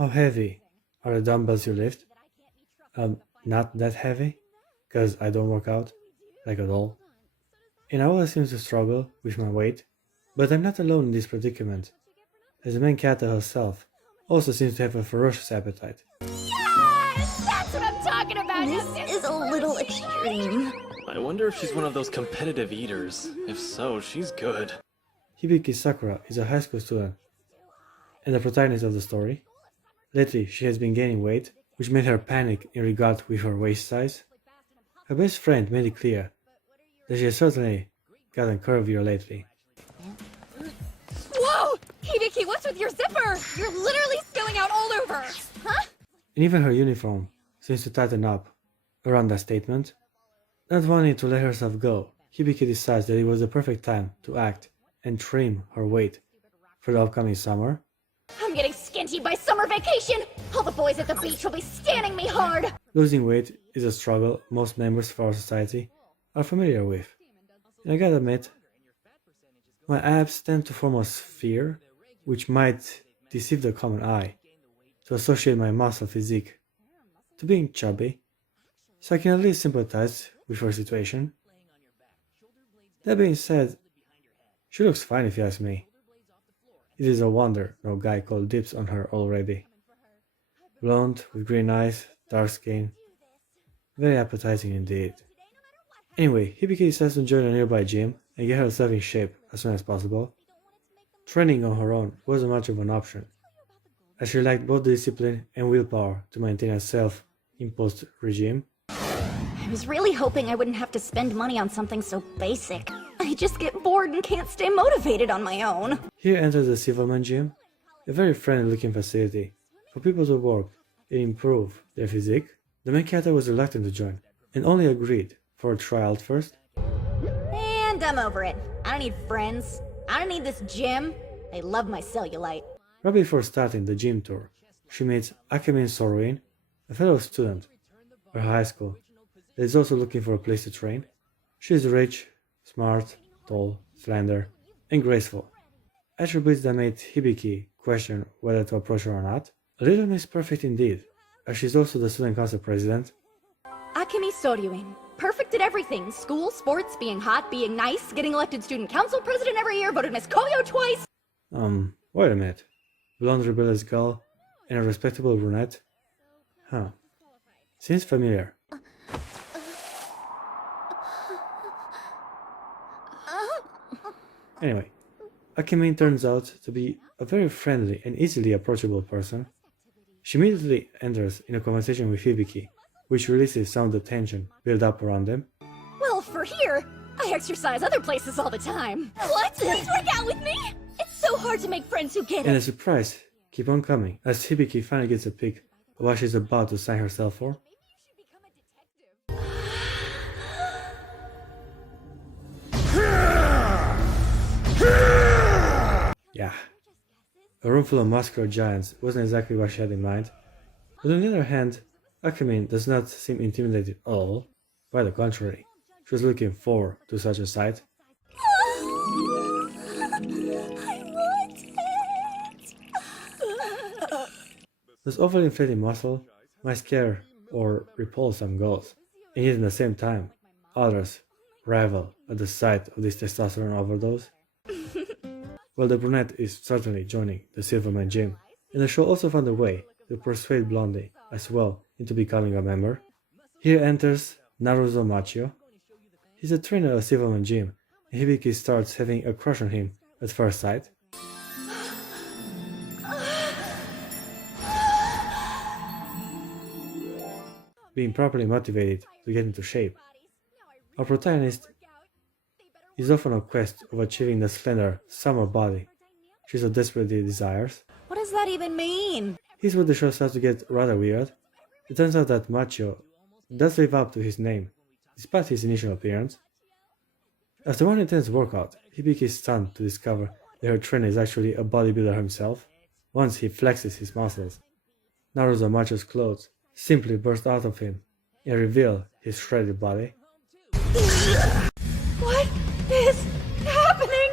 How heavy are the dumbbells you lift? Not that heavy, because I don't work out, like at all. And I always seem to struggle with my weight, but I'm not alone in this predicament, as the main cat herself also seems to have a ferocious appetite. Yes! That's what I'm talking about! This is a little extreme. I wonder if she's one of those competitive eaters. If so, she's good. Hibiki Sakura is a high school student and the protagonist of the story. Lately, she has been gaining weight, which made her panic in regard with her waist size. Her best friend made it clear that she has certainly gotten curvier lately. Whoa! Hibiki, what's with your zipper? You're literally spilling out all over! Huh? And even her uniform seems to tighten up around that statement. Not wanting to let herself go, Hibiki decides that it was the perfect time to act and trim her weight for the upcoming summer. I'm getting skinty by summer vacation! All the boys at the beach will be standing me hard! Losing weight is a struggle most members of our society are familiar with. And I gotta admit, my abs tend to form a sphere which might deceive the common eye to associate my muscle physique to being chubby, so I can at least sympathize with her situation. That being said, she looks fine if you ask me. It is a wonder no guy called dips on her already. Blonde, with green eyes, dark skin. Very appetizing indeed. Anyway, Hibiki decides to join a nearby gym and get herself in shape as soon as possible. Training on her own wasn't much of an option, as she lacked both the discipline and willpower to maintain a self-imposed regime. I was really hoping I wouldn't have to spend money on something so basic. I just get bored and can't stay motivated on my own. Here enters the Silverman Gym, a very friendly-looking facility for people to work and improve their physique. The main character was reluctant to join, and only agreed for a tryout first. And I'm over it. I don't need friends. I don't need this gym. I love my cellulite. Right before starting the gym tour, she meets Akemin Sorwin, a fellow student at her high school that is also looking for a place to train. She is rich, smart, tall, slender, and graceful. Attributes that made Hibiki question whether to approach her or not. A little Miss Perfect indeed, as she's also the student council president. Akemi Soryuin. Perfect at everything. School, sports, being hot, being nice, getting elected student council president every year, voted Miss Koyo twice. Wait a minute. Blonde rebellious girl and a respectable brunette? Huh. Seems familiar. Anyway, Akemi turns out to be a very friendly and easily approachable person. She immediately enters in a conversation with Hibiki, which releases some of the tension built up around them. Well, for here, I exercise other places all the time. What? Please work out with me? It's so hard to make friends who get And it. the surprise keep on coming as Hibiki finally gets a peek of what she's about to sign herself for. Yeah, a room full of muscular giants wasn't exactly what she had in mind. But on the other hand, Akemin does not seem intimidated at all. Quite the contrary, she was looking forward to such a sight. I want it. This overly inflated muscle might scare or repel some girls, and yet at the same time, others rival at the sight of this testosterone overdose. Well, the brunette is certainly joining the Silverman Gym, and the show also found a way to persuade Blondie as well into becoming a member. Here enters Naruto Machio. He's a trainer at Silverman Gym, and Hibiki starts having a crush on him at first sight. Being properly motivated to get into shape, our protagonist is often on a quest of achieving the slender summer body she so desperately desires. What does that even mean? Here's where the show starts to get rather weird. It turns out that Machio does live up to his name, despite his initial appearance. After one intense workout, Hibiki is stunned to discover that her trainer is actually a bodybuilder himself. Once he flexes his muscles, Naruto Machio's clothes simply burst out of him and reveal his shredded body. What is happening?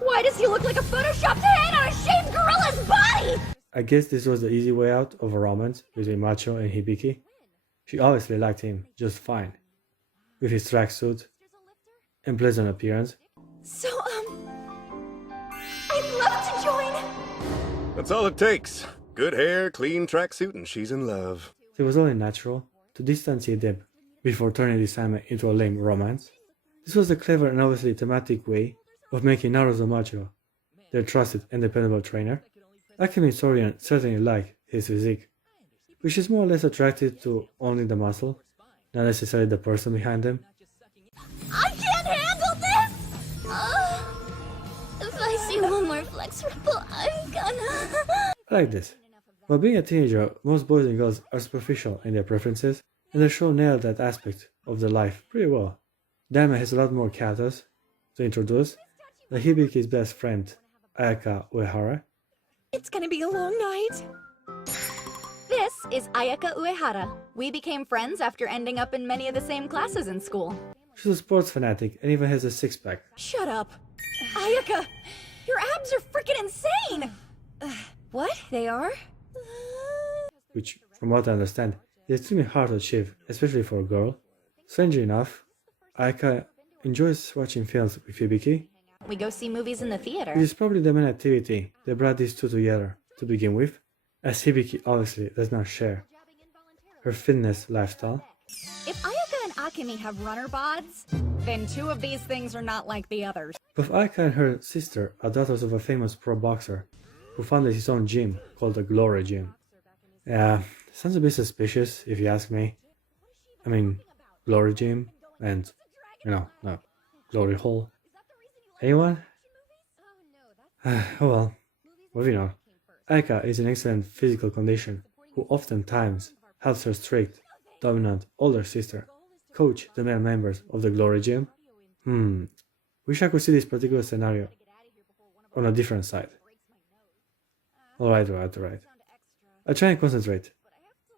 Why does he look like a photoshopped head on a shaved gorilla's body? I guess this was the easy way out of a romance between Macho and Hibiki. She obviously liked him just fine, with his tracksuit and pleasant appearance. So, I'd love to join. That's all it takes. Good hair, clean tracksuit, and she's in love. It was only natural to distanciate them before turning this anime into a lame romance. This was a clever and obviously thematic way of making Naruto Macho their trusted and dependable trainer. Akemi Sorian certainly liked his physique, but she's more or less attracted to only the muscle, not necessarily the person behind them. I can't handle this! If I see one more flex ripple, I'm gonna... I like this. While being a teenager, most boys and girls are superficial in their preferences, and the show nailed that aspect of their life pretty well. The anime has a lot more characters to introduce, like Hibiki's best friend, Ayaka Uehara. It's gonna be a long night. This is Ayaka Uehara. We became friends after ending up in many of the same classes in school. She's a sports fanatic and even has a six-pack. Shut up. Ayaka, your abs are freaking insane! What? They are? Which, from what I understand, is extremely hard to achieve, especially for a girl. Strangely enough, Ayaka enjoys watching films with Hibiki, We go see movies in the theater. which is probably the main activity that brought these two together to begin with, as Hibiki obviously does not share her fitness lifestyle. If Ayaka and Akemi have runner bods, then two of these things are not like the others. Both Ayaka and her sister are daughters of a famous pro boxer who founded his own gym called the Glory Gym. Yeah, sounds a bit suspicious if you ask me. I mean, Glory Gym and, no, Glory Hole. Anyone? Oh well, moving on. Ayaka is in excellent physical condition, who oftentimes helps her strict, dominant older sister coach the male members of the Glory Gym. Wish I could see this particular scenario on a different side. Alright. I try and concentrate.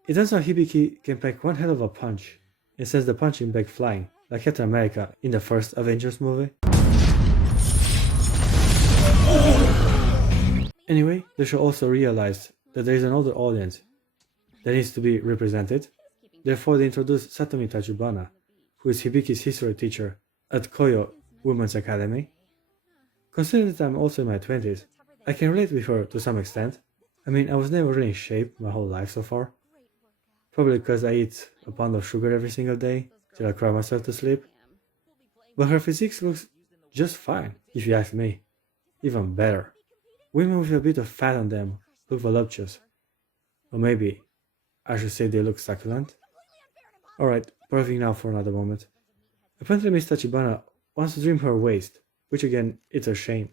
It turns out Hibiki can pack one hell of a punch and sends the punching bag flying, like Captain America in the first Avengers movie. Anyway, the show also realized that there is an older audience that needs to be represented. Therefore, they introduced Satomi Tachibana, who is Hibiki's history teacher at Koyo Women's Academy. Considering that I'm also in my 20s, I can relate with her to some extent. I mean, I was never really in shape my whole life so far. Probably because I eat a pound of sugar every single day till I cry myself to sleep. But her physique looks just fine, if you ask me. Even better. Women with a bit of fat on them look voluptuous. Or maybe I should say they look succulent. Alright, pausing now for another moment. Apparently Miss Tachibana wants to trim her waist, which again, it's a shame.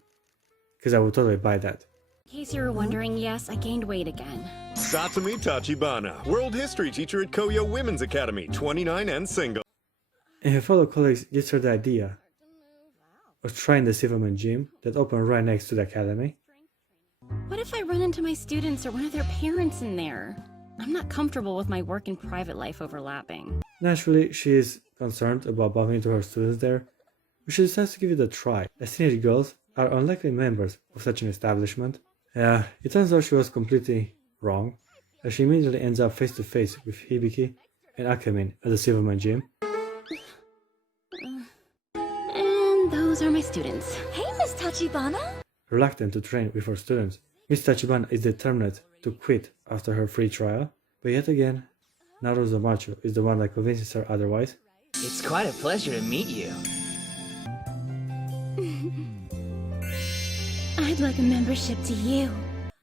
Because I would totally buy that. In case you were wondering, yes, I gained weight again. Satomi Tachibana, world history teacher at Koyo Women's Academy, 29 and single. And her fellow colleagues gives her the idea of trying the Silverman gym that opened right next to the academy. What if I run into my students or one of their parents in there? I'm not comfortable with my work and private life overlapping. Naturally, she is concerned about bumping into her students there, but she decides to give it a try, as teenage girls are unlikely members of such an establishment. Yeah, it turns out she was completely wrong, as she immediately ends up face to face with Hibiki and Akemin at the Silverman gym. And those are my students. Hey, Miss Tachibana! Reluctant to train with her students, Miss Tachibana is determined to quit after her free trial, but yet again, Naruto Macho is the one that convinces her otherwise. It's quite a pleasure to meet you. I'd like a membership to you.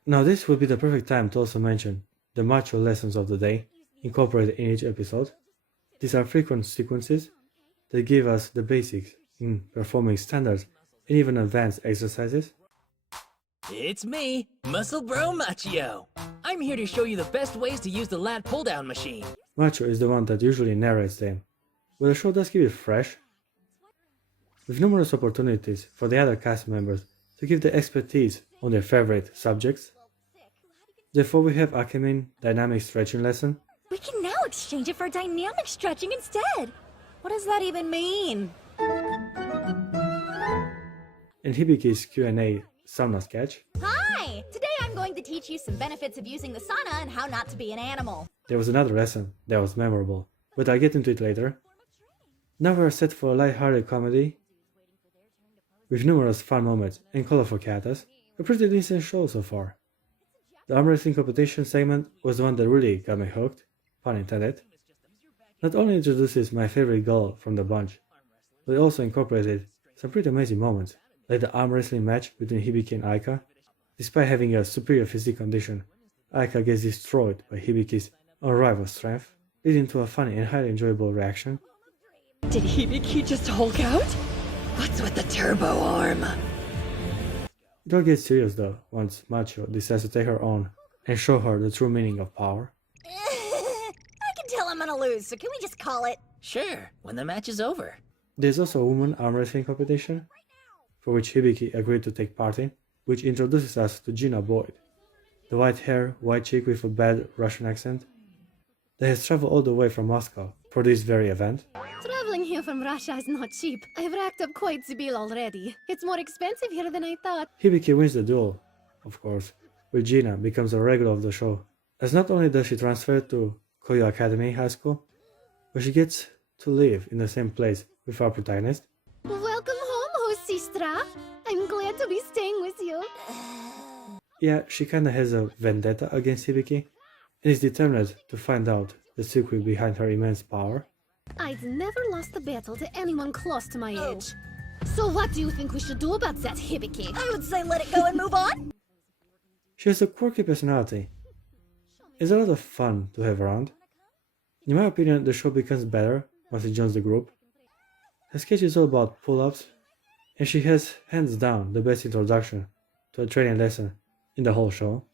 Now this would be the perfect time to also mention the Macho lessons of the day, incorporated in each episode. These are frequent sequences that give us the basics in performing standards and even advanced exercises. It's me, Muscle Bro Machio. I'm here to show you the best ways to use the lat pull-down machine. Macho is the one that usually narrates them, but the show does keep it fresh, with numerous opportunities for the other cast members to give their expertise on their favorite subjects. Therefore we have Akemin dynamic stretching lesson, We can now exchange it for dynamic stretching instead. What does that even mean? and Hibiki's Q&A sauna sketch. Hi! Today I'm going to teach you some benefits of using the sauna and how not to be an animal. There was another lesson that was memorable, but I'll get into it later. Now we're set for a light-hearted comedy with numerous fun moments and colorful katas. A pretty decent show so far. The arm wrestling competition segment was the one that really got me hooked, pun intended. Not only introduces my favorite girl from the bunch, but it also incorporated some pretty amazing moments, like the arm wrestling match between Hibiki and Aika. Despite having a superior physique condition, Aika gets destroyed by Hibiki's unrivaled strength, leading to a funny and highly enjoyable reaction. Did Hibiki just Hulk out? What's with the turbo arm? It all gets serious though, once Macho decides to take her on and show her the true meaning of power. I can tell I'm gonna lose, so can we just call it? Sure, when the match is over. There's also a woman arm wrestling competition, for which Hibiki agreed to take part in, which introduces us to Gina Boyd, the white hair, white chick with a bad Russian accent, that has traveled all the way from Moscow for this very event. Traveling here from Russia is not cheap. I've racked up quite the bill already. It's more expensive here than I thought. Hibiki wins the duel, of course, while Gina becomes a regular of the show, as not only does she transfer to Koyo Academy High School, but she gets to live in the same place with our protagonist. Welcome home, host Sistra. I'm glad to be staying with you. Yeah, she kinda has a vendetta against Hibiki, and is determined to find out the secret behind her immense power. I'd never lost a battle to anyone close to my age. So what do you think we should do about that, Hibiki? I would say let it go and move on. She has a quirky personality. It's a lot of fun to have around. In my opinion, the show becomes better once she joins the group. Her sketch is all about pull-ups, and she has, hands down, the best introduction to a training lesson in the whole show.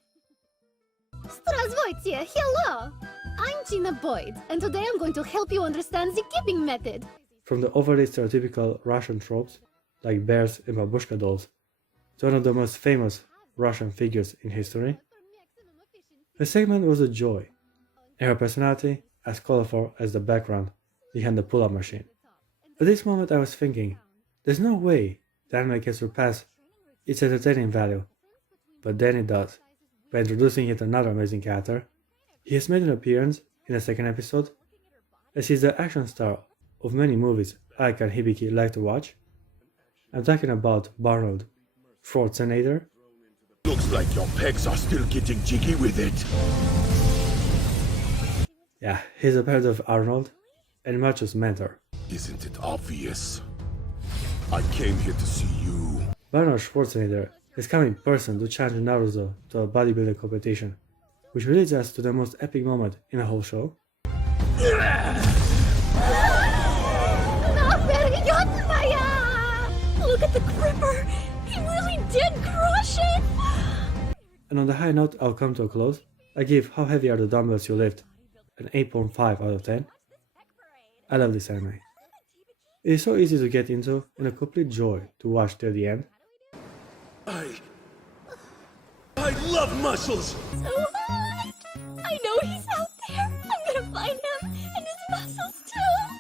Здравствуйте, hello! I'm Gina Boyd, and today I'm going to help you understand the giving method. From the overly stereotypical Russian tropes, like bears and babushka dolls, to one of the most famous Russian figures in history, her segment was a joy, and her personality as colorful as the background behind the pull-up machine. At this moment I was thinking, there's no way the anime can surpass its entertaining value, but then it does, by introducing yet another amazing character. He has made an appearance in the second episode, as he's the action star of many movies Aika and Hibiki like to watch. I'm talking about Barnold Schwarzenegger. Looks like your pecs are still getting jiggy with it. Yeah, he's a part of Arnold and Macho's mentor. Isn't it obvious? I came here to see you. Barnold Schwarzenegger has come in person to challenge Naruto to a bodybuilding competition, which leads us to the most epic moment in the whole show. Look at the gripper! He really did crush it! And on the high note, I'll come to a close. I give How Heavy Are the Dumbbells You Lift an 8.5 out of 10. I love this anime. It is so easy to get into and a complete joy to watch till the end. I love muscles! So hot! I know he's out there! I'm gonna find him! And his muscles too!